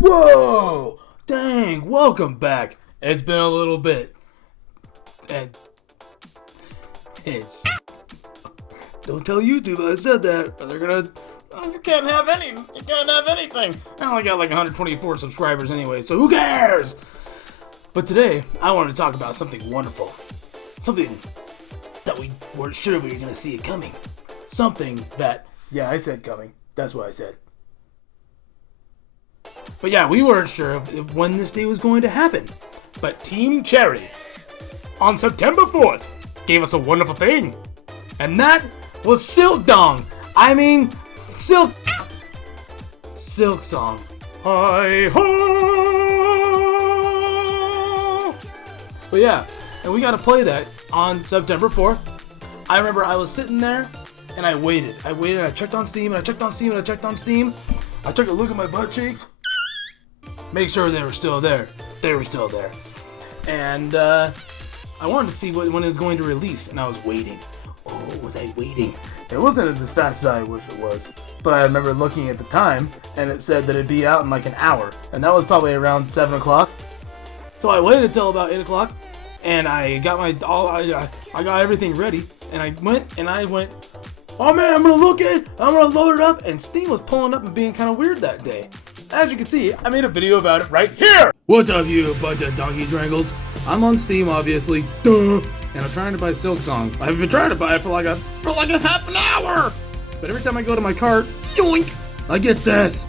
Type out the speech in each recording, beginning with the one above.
Whoa! Dang, welcome back. It's been a little bit. And don't tell YouTube I said that, or they're gonna... You can't have anything. I only got like 124 subscribers anyway, so who cares? But today, I wanted to talk about something wonderful. Something that we weren't sure if we were gonna see it coming. Something that... Yeah, I said coming. That's what I said. But yeah, we weren't sure of when this day was going to happen. But Team Cherry, on September 4th, gave us a wonderful thing. And that was SilkSong. SilkSong. Hi-ho! But yeah, and we got to play that on September 4th. I remember I was sitting there, and I waited. I checked on Steam, and I checked on Steam, and I checked on Steam. I took a look at my butt cheeks. Make sure they were still there. They were still there. And I wanted to see when it was going to release, and I was waiting. Oh, was I waiting? It wasn't as fast as I wish it was. But I remember looking at the time, and it said that it'd be out in like an hour. And that was probably around 7 o'clock. So I waited until about 8 o'clock, and I got I got everything ready. And I went, oh man, I'm gonna look it, I'm gonna load it up. And Steam was pulling up and being kind of weird that day. As you can see, I made a video about it right here! What's up, you bunch of donkey drangles? I'm on Steam, obviously, duh! And I'm trying to buy SilkSong. I've been trying to buy it for like a half an hour! But every time I go to my cart, yoink! I get this!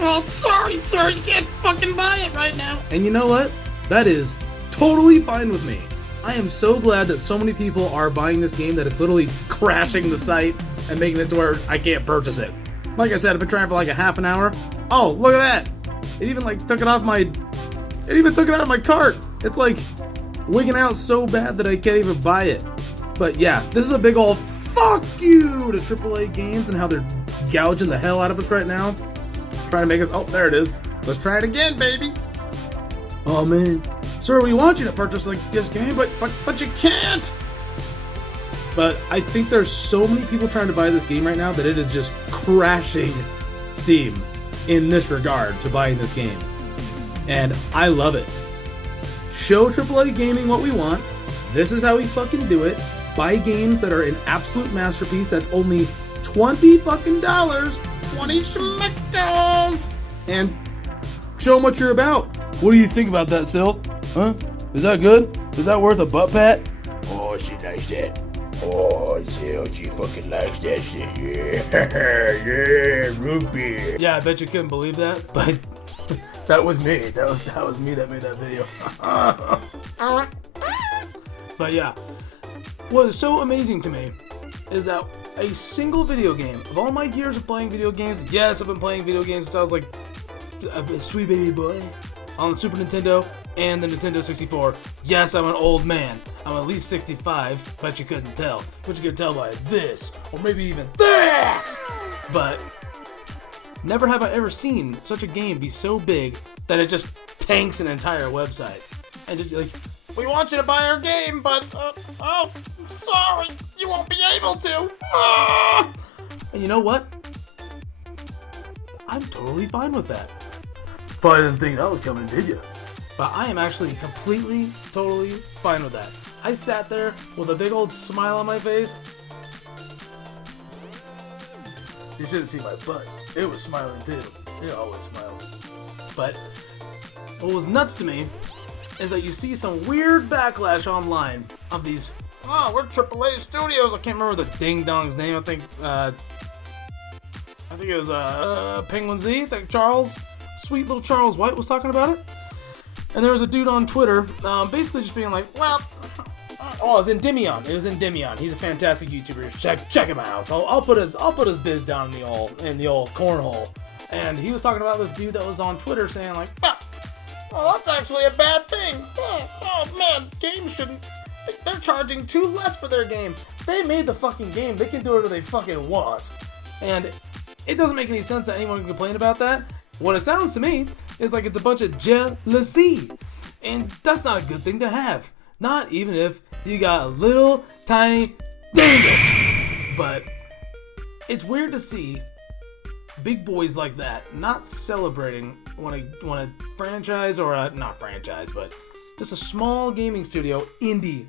Oh, sorry, sir, you can't fucking buy it right now! And you know what? That is totally fine with me. I am so glad that so many people are buying this game that it's literally crashing the site and making it to where I can't purchase it. Like I said, I've been trying for like a half an hour. Oh, look at that! It even took it out of my cart. It's like wigging out so bad that I can't even buy it. But yeah, this is a big old fuck you to AAA games and how they're gouging the hell out of us right now. Trying to make us, oh, there it is. Let's try it again, baby. Oh man, sir, we want you to purchase this game, but you can't. But I think there's so many people trying to buy this game right now that it is just crashing Steam in this regard to buying this game. And I love it. Show AAA gaming what we want. This is how we fucking do it. Buy games that are an absolute masterpiece that's only $20 fucking dollars, 20 schmeckles, and show them what you're about. What do you think about that, Silk? Huh? Is that good? Is that worth a butt pat? Oh, she likes that. Oh, she fucking likes that shit. Yeah, root beer. Yeah, I bet you couldn't believe that, but that was me. That was me that made that video. But yeah, what is so amazing to me is that a single video game, of all my years of playing video games, yes, I've been playing video games since I was like a sweet baby boy on the Super Nintendo and the Nintendo 64. Yes, I'm an old man. I'm at least 65, but you couldn't tell. But you could tell by this, or maybe even this! But never have I ever seen such a game be so big that it just tanks an entire website. And just like, we want you to buy our game, but, oh, sorry, you won't be able to. Ah! And you know what? I'm totally fine with that. Probably didn't think that was coming, did you? But I am actually completely, totally fine with that. I sat there with a big old smile on my face. You shouldn't see my butt. It was smiling too. It always smiles. But what was nuts to me is that you see some weird backlash online of these, oh, we're AAA Studios. I can't remember the ding dong's name. I think it was Penguin Z. I think Charles, sweet little Charles White was talking about it. And there was a dude on Twitter, basically just being like, well, oh, it was Endymion. He's a fantastic YouTuber. Check him out. I'll put his biz down in the old cornhole. And he was talking about this dude that was on Twitter saying like, well, that's actually a bad thing. Oh man, games shouldn't. They're charging too less for their game. They made the fucking game. They can do whatever they fucking want. And it doesn't make any sense that anyone can complain about that. What it sounds to me is like it's a bunch of jealousy. And that's not a good thing to have. Not even if you got a little tiny dingus. But it's weird to see big boys like that not celebrating want a franchise or not franchise, but just a small gaming studio, indie,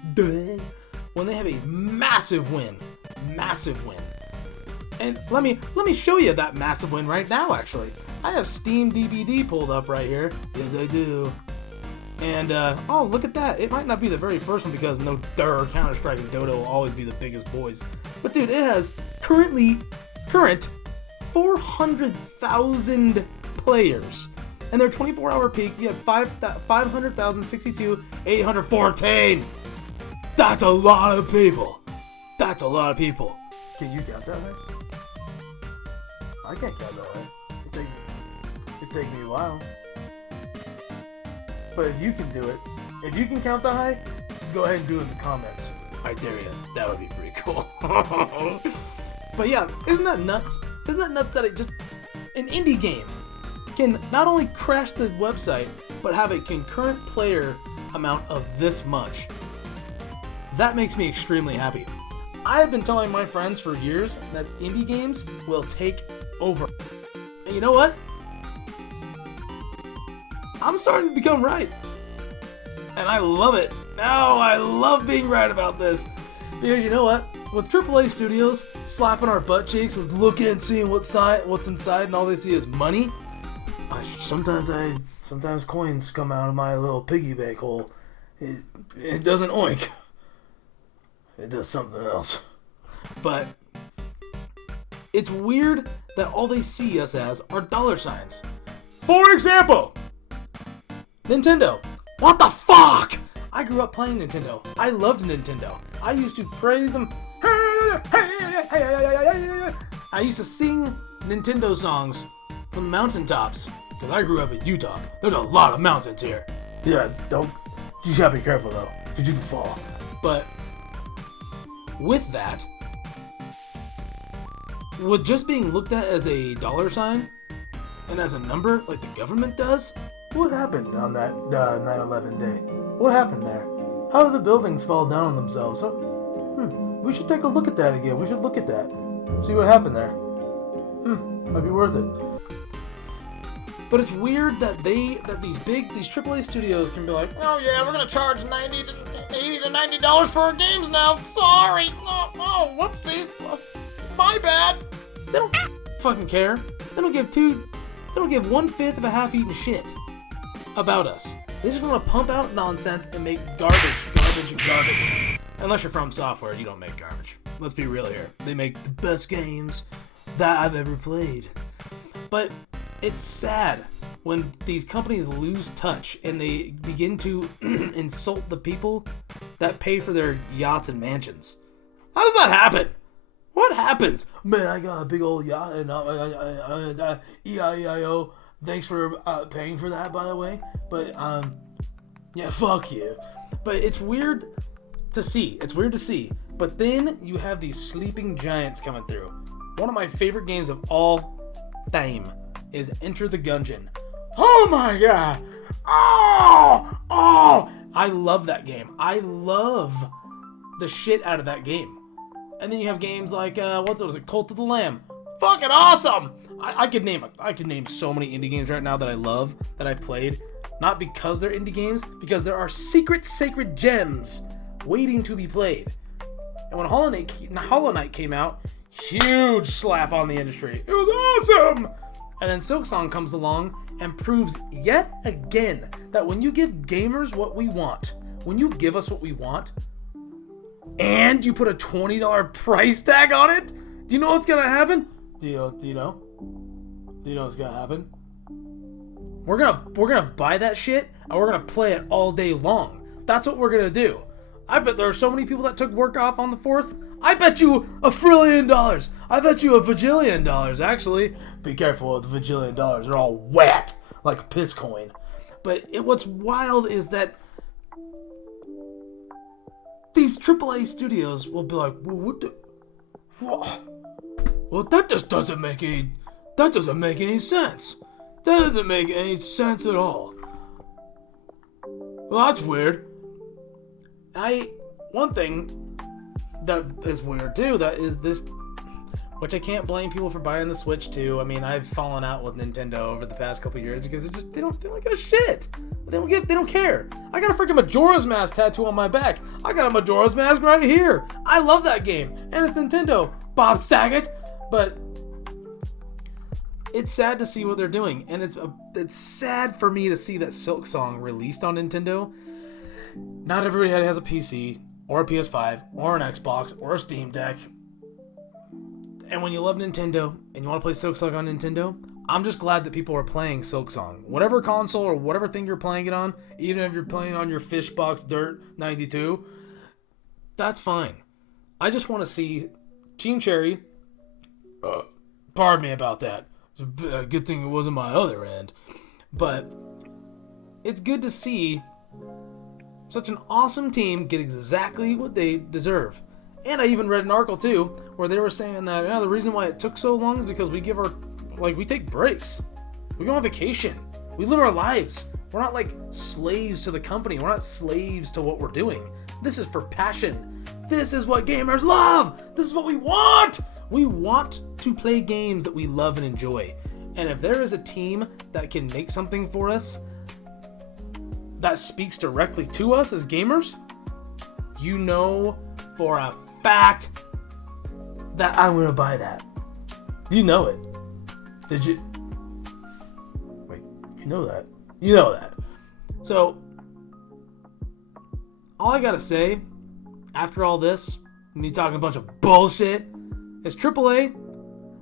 when they have a massive win, and let me show you that massive win right now. Actually, I have Steam DVD pulled up right here. Yes, I do. And oh, look at that! It might not be the very first one because Counter-Strike and Dota will always be the biggest boys. But dude, it has current 400,000 players. And their 24-hour peak, you have 500,062, 814. That's a lot of people. That's a lot of people. Can you count that way? I can't count that way. It'd take me a while. But if you can do it, if you can count that high, go ahead and do it in the comments. I dare you. That would be pretty cool. But yeah, isn't that nuts? Isn't that nuts that an indie game can not only crash the website, but have a concurrent player amount of this much? That makes me extremely happy. I have been telling my friends for years that indie games will take over. And you know what? I'm starting to become right. And I love it. Oh, I love being right about this. Because you know what? With AAA Studios slapping our butt cheeks with looking and seeing what's inside, and all they see is money, sometimes coins come out of my little piggy bank hole. It doesn't oink. It does something else. But it's weird that all they see us as are dollar signs. For example, Nintendo. What the fuck? I grew up playing Nintendo. I loved Nintendo. I used to praise them. I used to sing Nintendo songs from the mountaintops because I grew up in Utah. There's a lot of mountains here. Yeah, you gotta be careful though, because you can fall. But with that, with just being looked at as a dollar sign and as a number like the government does, what happened on that 9/11 day? What happened there? How did the buildings fall down on themselves? We should take a look at that again. We should look at that. See what happened there. Might be worth it. But it's weird that these AAA studios can be like, oh yeah, we're gonna charge $80 to $90 for our games now. Sorry. Oh, whoopsie. My bad. They don't fucking care. They don't give 1/5 of a half-eaten shit about us. They just want to pump out nonsense and make garbage. Unless you're From Software, you don't make garbage. Let's be real here. They make the best games that I've ever played. But it's sad when these companies lose touch and they begin to insult the people that pay for their yachts and mansions. How does that happen? What happens? Man, I got a big old yacht and E-I-E-I-O. Thanks for paying for that, by the way. But, yeah, fuck you. But it's weird to see. But then you have these sleeping giants coming through. One of my favorite games of all time is Enter the Gungeon. Oh my god! Oh! I love that game. I love the shit out of that game. And then you have games like, what was it, Cult of the Lamb. Fucking awesome! I could name so many indie games right now that I love, that I played. Not because they're indie games, because there are secret sacred gems waiting to be played. And when Hollow Knight came out, huge slap on the industry. It was awesome! And then SilkSong comes along and proves yet again that when you give gamers what we want, when you give us what we want, and you put a $20 price tag on it, do you know what's gonna happen? Do you know what's gonna happen? We're gonna buy that shit and we're gonna play it all day long. That's what we're gonna do. I bet there are so many people that took work off on the 4th. I bet you $1 trillion. I bet you $1 vajillion, actually. Be careful with the $1 vajillion. They're all wet like a piss coin. But what's wild is that these AAA studios will be like, well, well, that just doesn't make any sense. That doesn't make any sense at all. Well, that's weird. One thing that is weird too, that is this, which I can't blame people for buying the Switch too. I mean, I've fallen out with Nintendo over the past couple years because they don't give a shit. They don't care. I got a freaking Majora's Mask tattoo on my back. I got a Majora's Mask right here. I love that game, and it's Nintendo, Bob Saget. But it's sad to see what they're doing, and it's sad for me to see that SilkSong released on Nintendo. Not everybody has a PC or a PS5 or an Xbox or a Steam Deck. And when you love Nintendo and you want to play SilkSong on Nintendo, I'm just glad that people are playing SilkSong. Whatever console or whatever thing you're playing it on, even if you're playing on your Fishbox Dirt 92, that's fine. I just want to see Team Cherry, pardon me about that. It's a good thing it wasn't my other end. But it's good to see such an awesome team get exactly what they deserve. And I even read an article too where they were saying that the reason why it took so long is because we take breaks. We go on vacation. We live our lives. We're not like slaves to the company. We're not slaves to what we're doing. This is for passion. This is what gamers love. This is what we want. We want to play games that we love and enjoy. And if there is a team that can make something for us that speaks directly to us as gamers, you know for a fact that I'm gonna buy that. You know it. Did you? Wait, you know that. You know that. So, all I gotta say, after all this, me talking a bunch of bullshit, is AAA,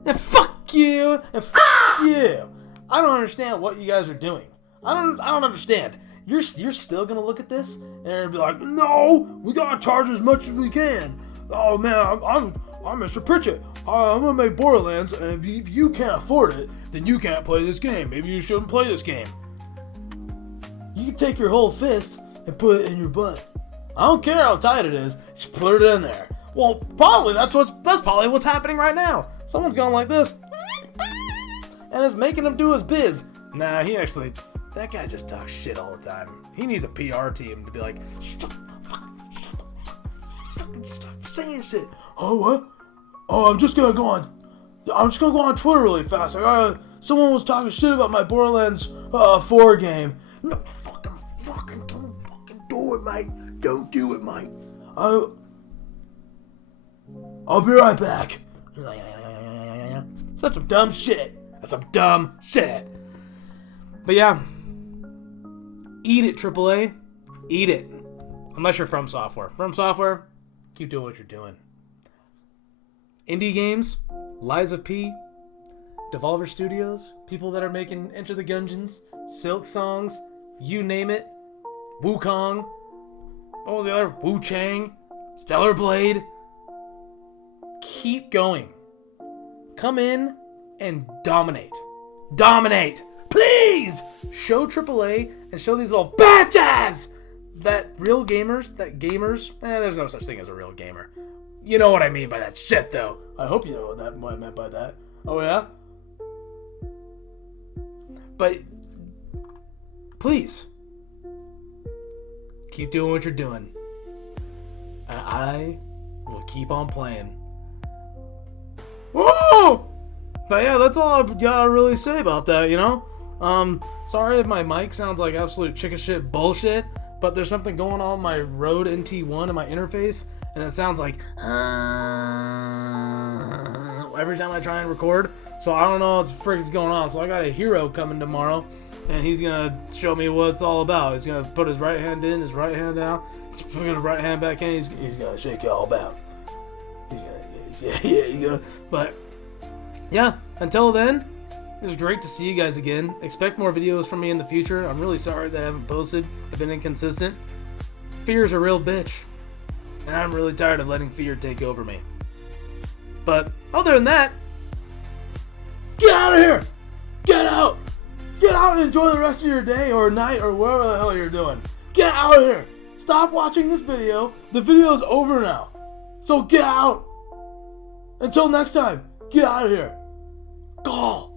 and fuck you, and fuck you. I don't understand what you guys are doing. I don't understand. You're still gonna look at this and be like, no, we gotta charge as much as we can. Oh man, I'm Mr. Pritchett. I'm gonna make Borderlands, and if you can't afford it, then you can't play this game. Maybe you shouldn't play this game. You can take your whole fist and put it in your butt. I don't care how tight it is. Just put it in there. Well, probably that's probably what's happening right now. Someone's going like this, and it's making him do his biz. Nah, that guy just talks shit all the time. He needs a PR team to be like, stop saying shit. Oh, what? Oh, I'm just gonna go on Twitter really fast. Someone was talking shit about my Borderlands 4 game. No, don't do it, mate. Don't do it, mate. I'll be right back. That's some dumb shit. But yeah, eat it, AAA. Eat it. Unless you're From Software. From Software, keep doing what you're doing. Indie games, Lies of P, Devolver Studios, people that are making Enter the Gungeons, SilkSongs, you name it, Wukong, what was the other? Wu Chang, Stellar Blade. Keep going. Come in and dominate. Dominate! Please! Show AAA and show these little bitches that there's no such thing as a real gamer. You know what I mean by that shit, though. I hope you know what I meant by that. Oh, yeah? But, please, keep doing what you're doing. And I will keep on playing. Whoa! But yeah, that's all I've got to really say about that, you know? Sorry if my mic sounds like absolute chicken shit bullshit, but there's something going on my Rode NT1 in my interface, and it sounds like every time I try and record. So I don't know what the frick is going on. So I got a hero coming tomorrow, and he's gonna show me what it's all about. He's gonna put his right hand in, his right hand out, he's putting his right hand back in. He's gonna shake you all about. He's gonna. But yeah, until then, it's great to see you guys again. Expect more videos from me in the future. I'm really sorry that I haven't posted. I've been inconsistent. Fear's a real bitch, and I'm really tired of letting fear take over me. But other than that, get out of here! Get out! Get out and enjoy the rest of your day or night or whatever the hell you're doing. Get out of here! Stop watching this video. The video is over now. So get out! Until next time, get out of here. Go!